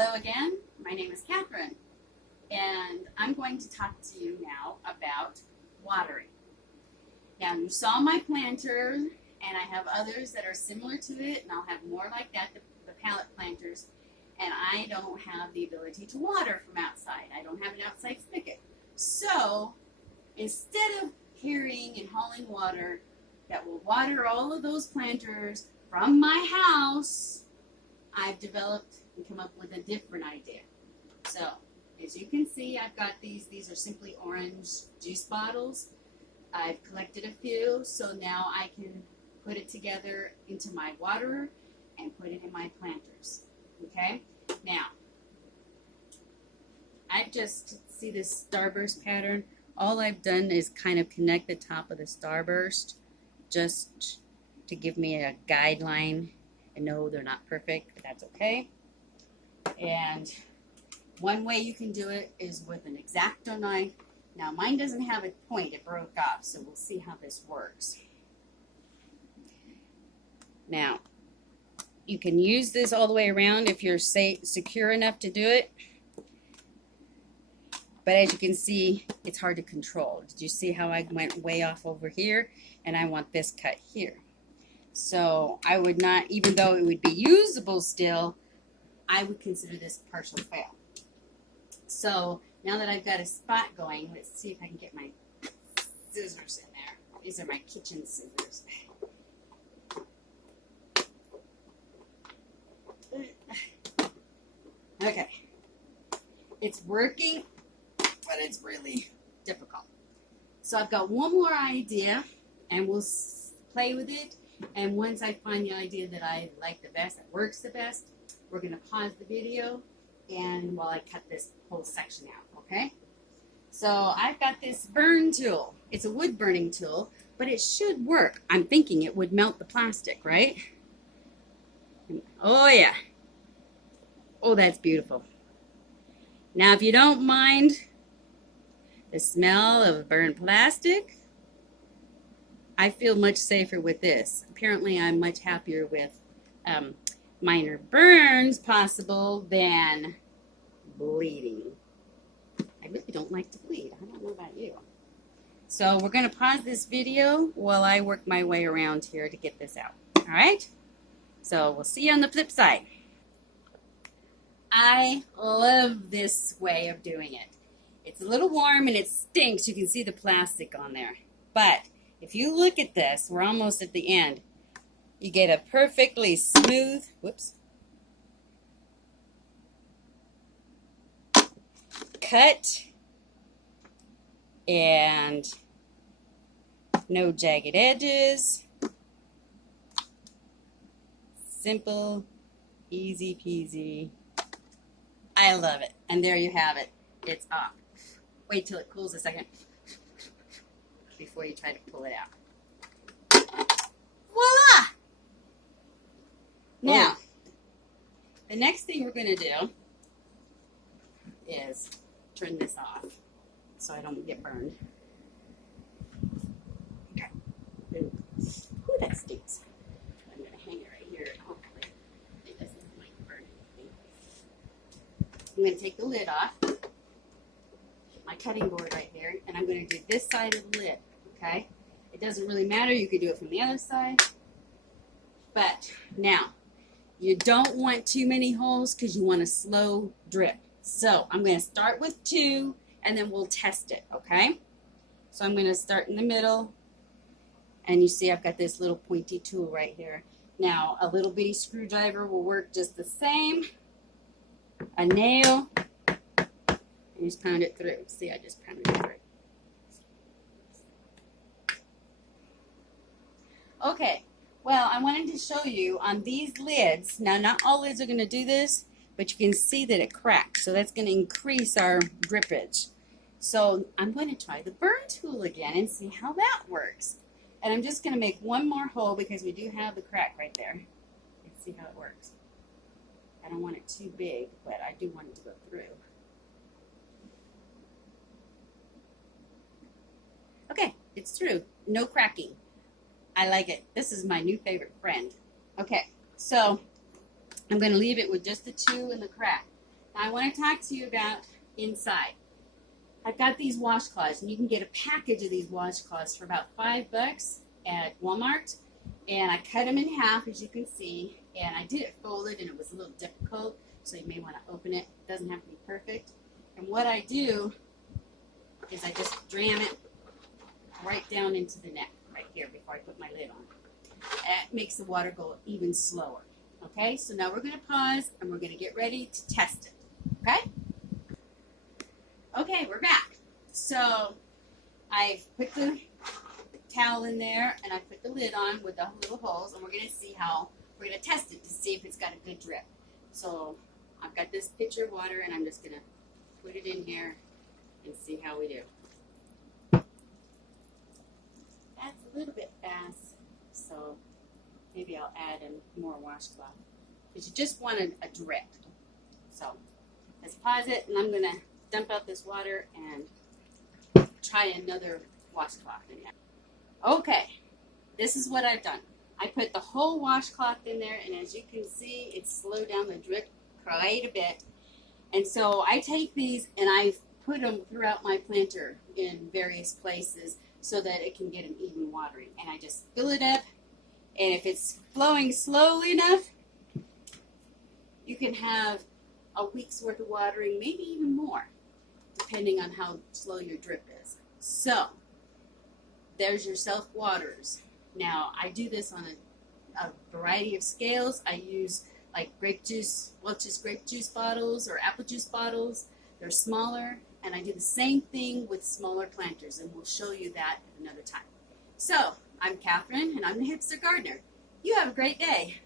Hello again, my name is Catherine, and I'm going to talk to you now about watering. Now, you saw my planter, and I have others that are similar to it, and I'll have more like that, the pallet planters, and I don't have the ability to water from outside. I don't have an outside spigot. So, instead of carrying and hauling water that will water all of those planters from my house, I've developed and come up with a different idea. So, as you can see, I've got these are simply orange juice bottles. I've collected a few, so now I can put it together into my waterer and put it in my planters. Okay? Now, I just see this starburst pattern. All I've done is kind of connect the top of the starburst just to give me a guideline. I know they're not perfect, but that's okay. And one way you can do it is with an X-Acto knife. Now mine doesn't have a point, it broke off, so we'll see how this works. Now, you can use this all the way around if you're secure enough to do it. But as you can see, it's hard to control. Did you see how I went way off over here? And I want this cut here. So I would not, even though it would be usable still, I would consider this a partial fail. So now that I've got a spot going, let's see if I can get my scissors in there. These are my kitchen scissors. Okay. It's working, but it's really difficult. So I've got one more idea, and we'll play with it. And once I find the idea that I like the best, that works the best, we're going to pause the video and while I cut this whole section out, okay? So I've got this burn tool. It's a wood burning tool, but it should work. I'm thinking it would melt the plastic, right? Oh, yeah. Oh, that's beautiful. Now, if you don't mind the smell of burned plastic, I feel much safer with this. Apparently, I'm much happier with minor burns possible than bleeding. I really don't like to bleed. I don't know about you. So we're going to pause this video while I work my way around here to get this out. All right? So we'll see you on the flip side. I love this way of doing it. It's a little warm and it stinks. You can see the plastic on there. But if you look at this, we're almost at the end. You get a perfectly smooth, whoops, cut and no jagged edges. Simple, easy peasy. I love it. And there you have it. It's off. Wait till it cools a second before you try to pull it out. Voila! Now, the next thing we're going to do is turn this off so I don't get burned. Okay. Ooh, that stinks. I'm going to hang it right here and hopefully it doesn't burn anything. I'm going to take the lid off. My cutting board right here, and I'm going to do this side of the lid, okay? It doesn't really matter. You could do it from the other side. But now, you don't want too many holes because you want a slow drip. So I'm going to start with 2, and then we'll test it, okay? So I'm going to start in the middle, and you see I've got this little pointy tool right here. Now, a little bitty screwdriver will work just the same. A nail. And just pound it through. See, I just pounded it through. Okay, well, I wanted to show you on these lids. Now, not all lids are going to do this, but you can see that it cracks. So that's going to increase our drippage. So I'm going to try the burn tool again and see how that works. And I'm just going to make one more hole because we do have the crack right there. Let's see how it works. I don't want it too big, but I do want it to go through. Okay, it's through. No cracking. I like it. This is my new favorite friend. Okay, so I'm going to leave it with just the 2 and the crack. I want to talk to you about inside. I've got these washcloths, and you can get a package of these washcloths for about $5 at Walmart. And I cut them in half, as you can see, and I did it folded, and it was a little difficult, so you may want to open it. It doesn't have to be perfect. And what I do is I just jam it right down into the neck, right here, before I put my lid on. It makes the water go even slower. Okay, so now we're going to pause, and we're going to get ready to test it. Okay? Okay, we're back. So I've put the towel in there, and I put the lid on with the little holes, and we're going to see how, we're going to test it to see if it's got a good drip. So I've got this pitcher of water, and I'm just going to put it in here and see how we do. That's a little bit fast, so maybe I'll add in more washcloth, because you just want a drip. So let's pause it, and I'm going to dump out this water and try another washcloth in there. Okay, this is what I've done. I put the whole washcloth in there, and as you can see, it's slowed down the drip quite a bit. And so I take these and I put them throughout my planter in various places so that it can get an even watering. And I just fill it up, and if it's flowing slowly enough, you can have a week's worth of watering, maybe even more, depending on how slow your drip is. So there's your self-waters. Now, I do this on a variety of scales. I use like grape juice, Welch's grape juice bottles or apple juice bottles. They're smaller, and I do the same thing with smaller planters, and we'll show you that another time. So, I'm Catherine, and I'm the Hipster Gardener. You have a great day.